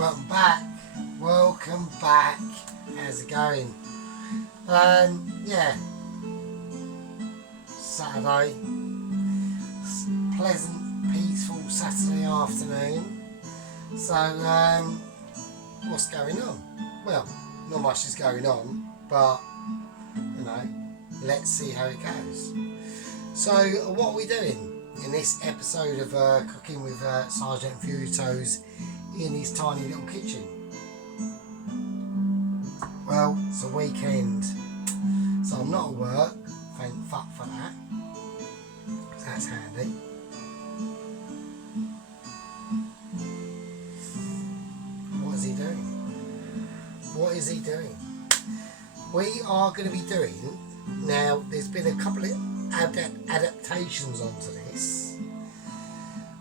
Welcome back. Welcome back. How's it going? Yeah. Saturday. Pleasant, peaceful Saturday afternoon. So, what's going on? Well, not much is going on, but, you know, let's see how it goes. So, what are we doing in this episode of Cooking with Sergeant Furito's in his tiny little kitchen? Well, it's a weekend, so I'm not at work, thank fuck for that. That's handy. What is he doing? What is he doing? We are going to be doing, now there's been a couple of adaptations onto this,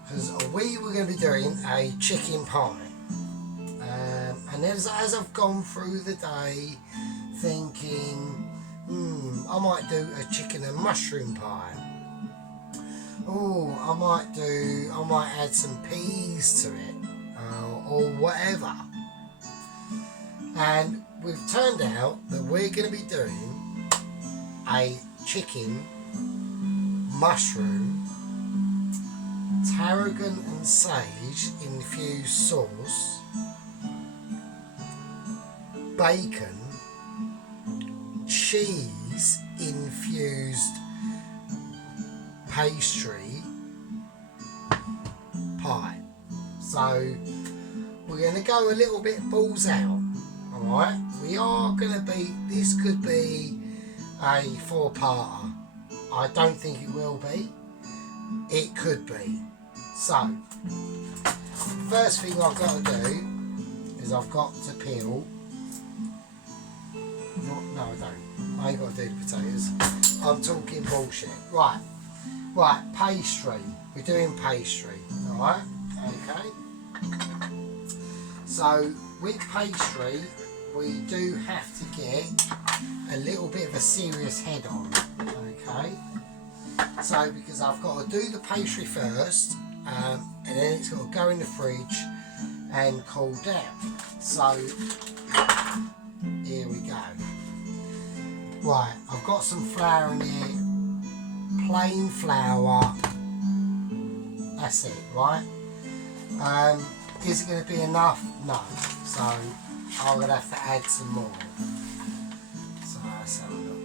because we were going to be doing a chicken pie. And as I've gone through the day thinking, I might do a chicken and mushroom pie. Oh, I might add some peas to it, or whatever. And we've turned out that we're going to be doing a chicken, mushroom, tarragon and sage infused sauce, bacon, cheese infused pastry pie. So we're going to go a little bit balls out. Alright, we are going to be, this could be a 4-parter. I don't think it will be. It could be. So, first thing I've got to do is I've got to peel. No, I don't. I ain't got to do the potatoes. I'm talking bullshit. Right, pastry. We're doing pastry. Alright, okay. So, with pastry, we do have to get a little bit of a serious head on. Okay. So, because I've got to do the pastry first, and then it's got to go in the fridge and cool down. So, here we go. Right, I've got some flour in here, plain flour. That's it, right? Is it going to be enough? No. So, I'm going to have to add some more. So, let's have a look.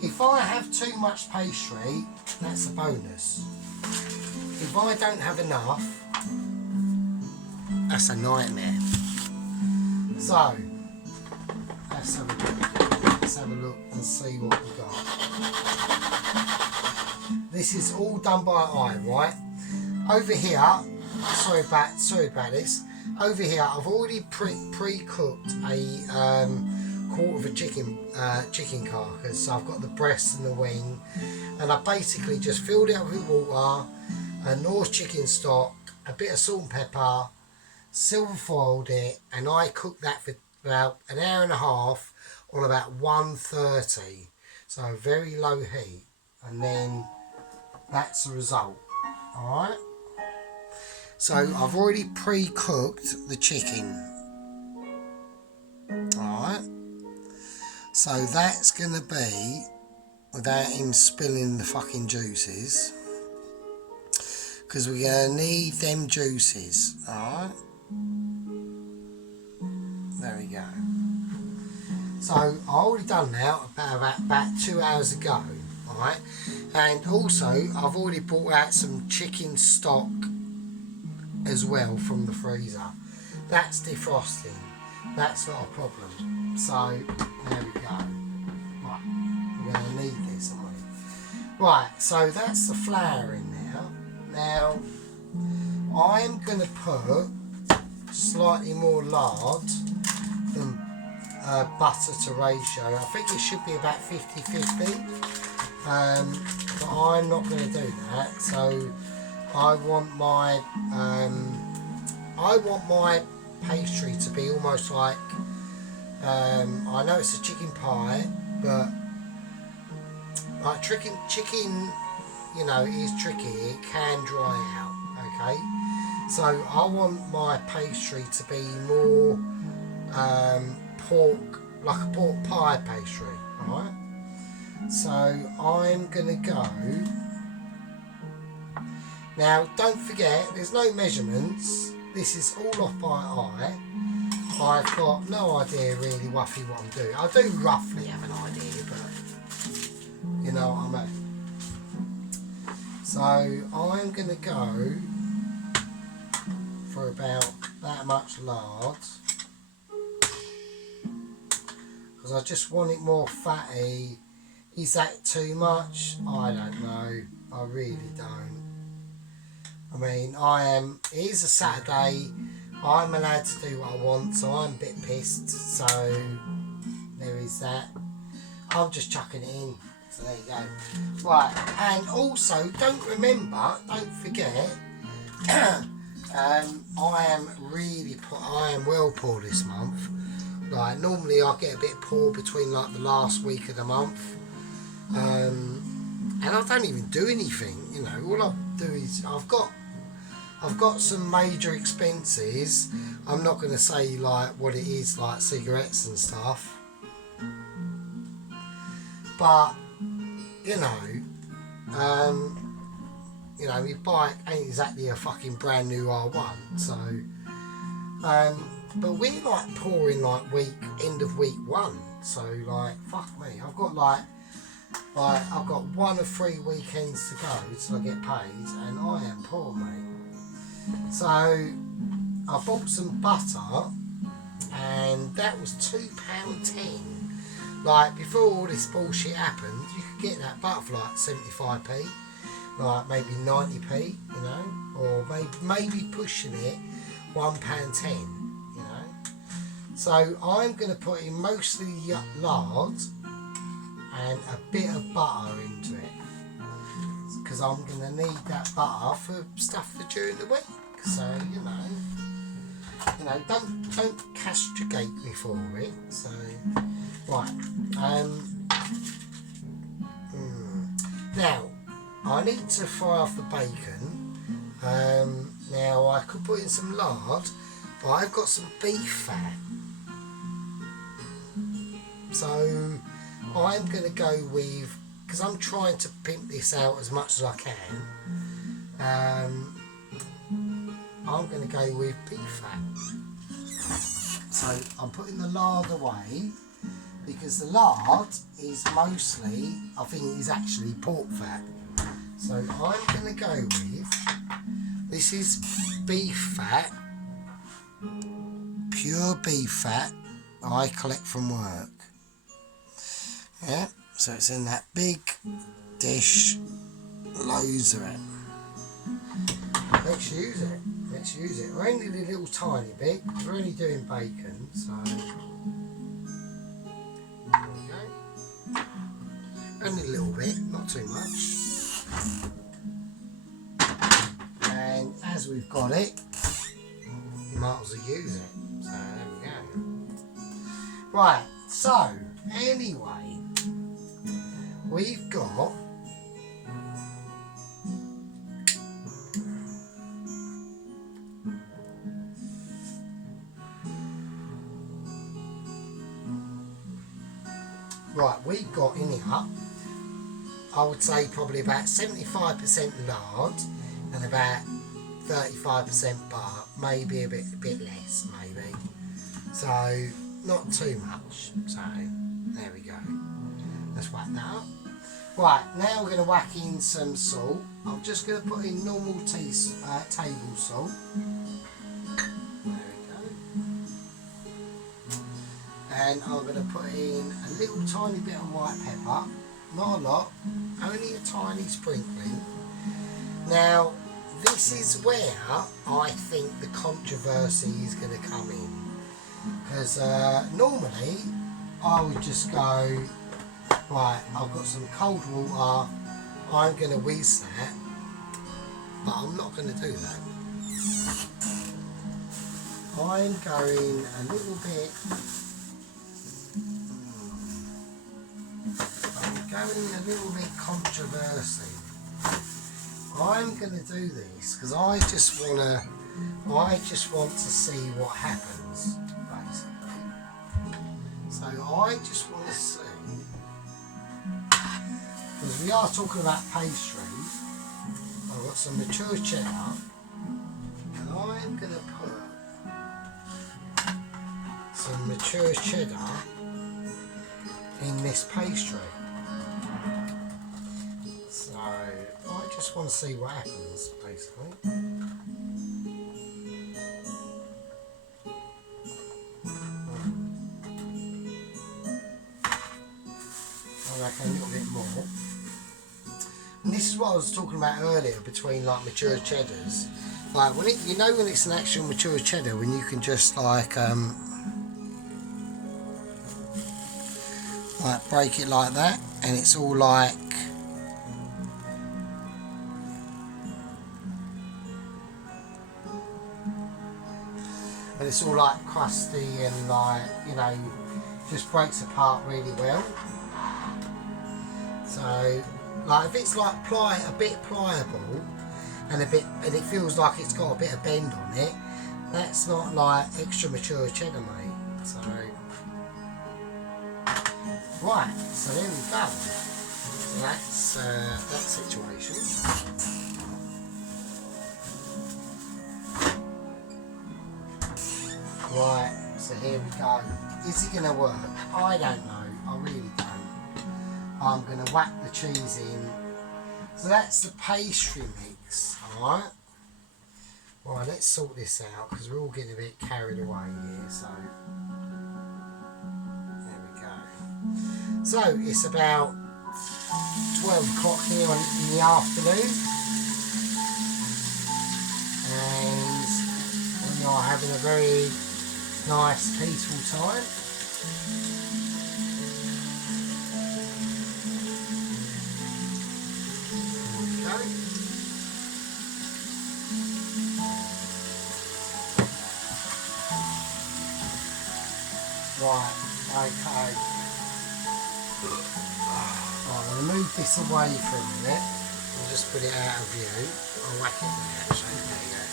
If I have too much pastry, that's a bonus. If I don't have enough, that's a nightmare. So, let's have a look. Let's have a look and see what we got. This is all done by eye, right? Over here, sorry about this. Over here, I've already pre-cooked a quarter of a chicken carcass. So I've got the breast and the wing, and I basically just filled it up with water, a North chicken stock, a bit of salt and pepper, silver foiled it, and I cooked that for about an hour and a half on about 130. So very low heat, and then that's the result. Alright, so I've already pre-cooked the chicken. Alright, so that's gonna be without him spilling the fucking juices, because we're gonna need them juices. Alright, there we go. So I've already done that about 2 hours ago. Alright, and also I've already brought out some chicken stock as well from the freezer. That's defrosting, that's not a problem. So there we go. Right, we're going to need this, aren't we? Right, so that's the flour in there. Now I'm going to put slightly more lard than butter to ratio. I think it should be about 50-50. But I'm not going to do that. So I want my pastry to be almost like, I know it's a chicken pie, but like chicken, you know, is tricky. It can dry out. Okay, So I want my pastry to be more pork, like a pork pie pastry, alright? So I'm going to go. Now don't forget, there's no measurements. This is all off by eye. I've got no idea really roughly what I'm doing. I do roughly have an idea, but you know what I mean. So I'm going to go for about that much lard, because I just want it more fatty. Is that too much? I don't know. I really don't. I mean, it is a Saturday, I'm allowed to do what I want, so I'm a bit pissed, so there is that. I'm just chucking it in, so there you go. Right, and also, don't forget, I am well poor this month. Like, normally I get a bit poor between like the last week of the month, and I don't even do anything, you know. All I do is, I've got some major expenses. I'm not going to say like what it is, like cigarettes and stuff, but you know, my bike ain't exactly a fucking brand new R1, so but we're like pouring like end of week 1, so like fuck me, I've got I've got 1 of 3 weekends to go till I get paid, and I am poor, mate. So I bought some butter, and that was £2.10. Like, before all this bullshit happened, you could get that butter for like 75p, like maybe 90p, you know, or maybe pushing it £1.10, you know. So I'm going to put in mostly lard and a bit of butter into it, because I'm going to need that butter for stuff for during the week. So you know, don't castigate me for it. So right, now I need to fry off the bacon. Now I could put in some lard, but I've got some beef fat, so I'm going to go with, because I'm trying to pimp this out as much as I can, I'm going to go with beef fat. So I'm putting the lard away, because the lard is mostly, I think is actually pork fat. So I'm going to go with, this is beef fat, pure beef fat I collect from work. Yeah, so it's in that big dish, loads of it. Let's use it. We're only a little tiny bit. We're only doing bacon, so there we go. Only a little bit, not too much. And as we've got it, you might as well use it. So there we go. Right. So anyway, we've got in here, I would say probably about 75% lard and about 35% butter, maybe a bit less, maybe. So not too much. So there we go. Let's whack that up. Right, now we're going to whack in some salt. I'm just going to put in normal table salt. There we go. And I'm going to put in a little tiny bit of white pepper. Not a lot, only a tiny sprinkling. Now, this is where I think the controversy is going to come in. Because normally I would just go, right, I've got some cold water, I'm going to whiz that, but I'm not going to do that. I'm going a little bit, controversial. I'm going to do this because I just want to I just want to see what happens, basically. So I just want to see, because we are talking about pastry. I've got some mature cheddar, and I'm going to put some mature cheddar in this pastry. So I just want to see what happens, basically. I reckon a little bit more. And this is what I was talking about earlier between like mature cheddars. Like when it, you know, when it's an actual mature cheddar, when you can just like break it like that, and it's all like crusty and like, you know, just breaks apart really well. So like if it's like a bit pliable and it feels like it's got a bit of bend on it, that's not like extra mature cheddar, mate. So right, so there we go. So that's that situation. Right, so here we go. Is it going to work? I don't know. I really don't. I'm going to whack the cheese in. So that's the pastry mix, alright? Right, let's sort this out because we're all getting a bit carried away here. So there we go. So it's about 12 o'clock here in the afternoon, and we are having a very nice, peaceful time. There we go. Right, okay. Right, I'm going to move this away for a minute and just put it out of view. I'll whack it there actually. There you go.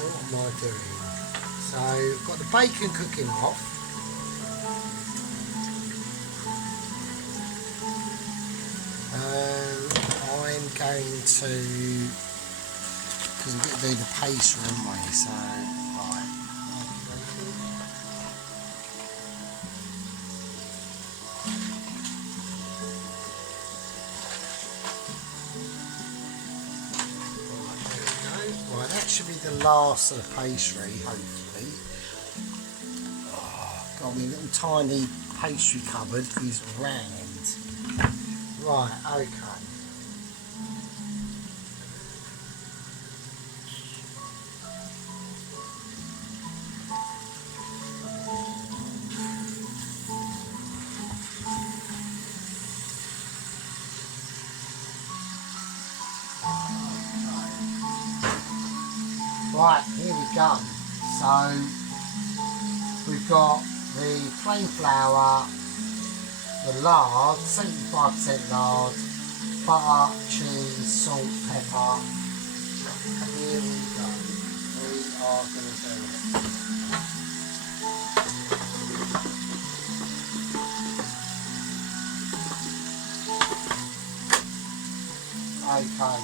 What am I doing? So I've got the bacon cooking off. I'm going to, because we've got to do the pastry anyway, so right. Right, that should be the last of the pastry, hopefully. Oh, got my little tiny pastry cupboard is rammed. Right, okay. Right, here we go. So we've got the plain flour, the lard, 75% lard, butter, cheese, salt, pepper. Here we go. We are going to do it. Okay.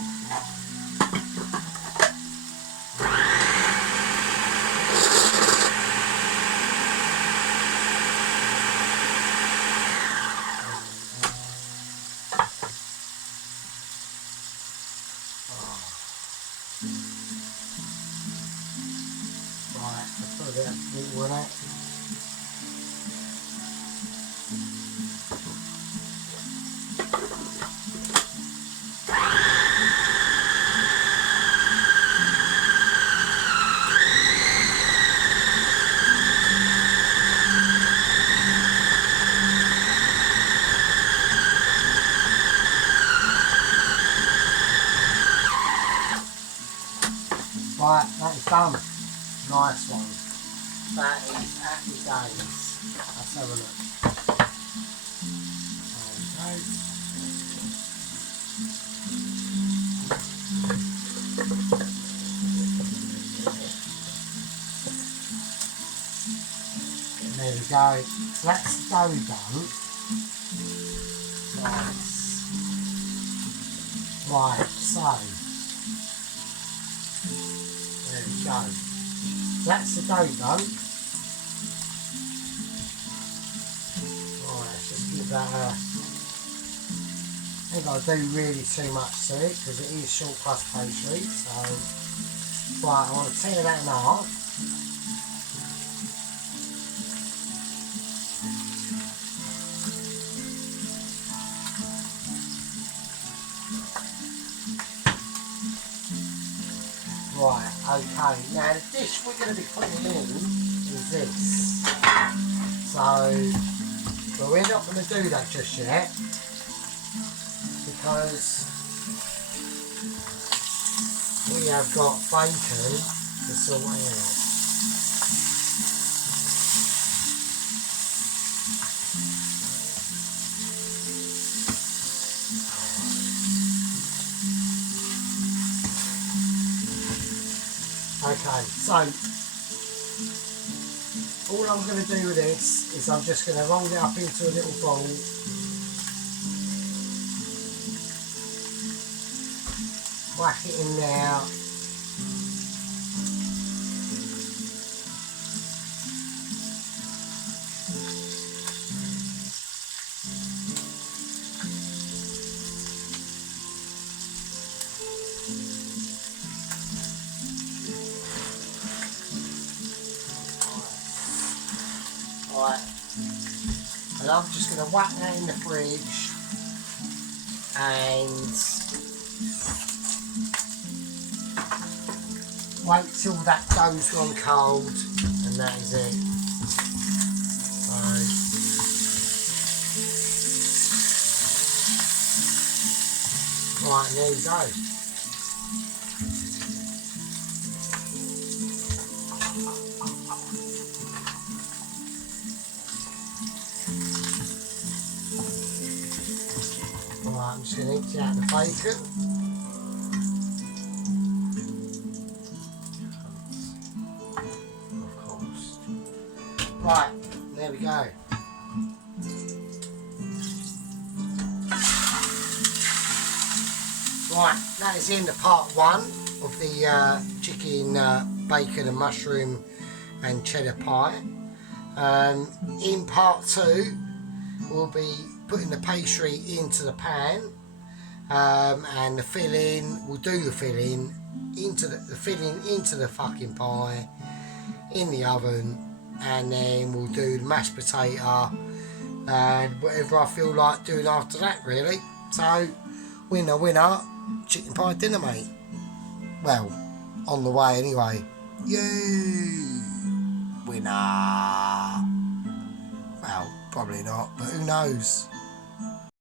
done. Nice one. That is happy days. Let's have a look. Okay. There we go. So that's the dough done. Nice. Right, so there we go. That's the dough done. Right, let's just give that a... I ain't got to do really too much to it because it is short crust pastry. So, right, I want to tear that in half. Right, okay, now the dish we're going to be putting in is this. So, but we're not going to do that just yet because we have got bacon to sort out. Okay, so all I'm going to do with this is I'm just going to roll it up into a little bowl. Whack it in there. Right, and I'm just going to whack that in the fridge and wait till that dough's gone cold, and that is it. So, right, and there you go. Right, I'm just going to empty out the bacon. Of course. Right, there we go. Right, that is the end of part one of the chicken, bacon and mushroom and cheddar pie. In part two, we'll be putting the pastry into the pan, and the filling, we'll do the filling into the filling into the fucking pie in the oven, and then we'll do the mashed potato and whatever I feel like doing after that, really. So, winner winner, chicken pie dinner, mate. Well, on the way anyway. Yay! Winner! Well, probably not, but who knows?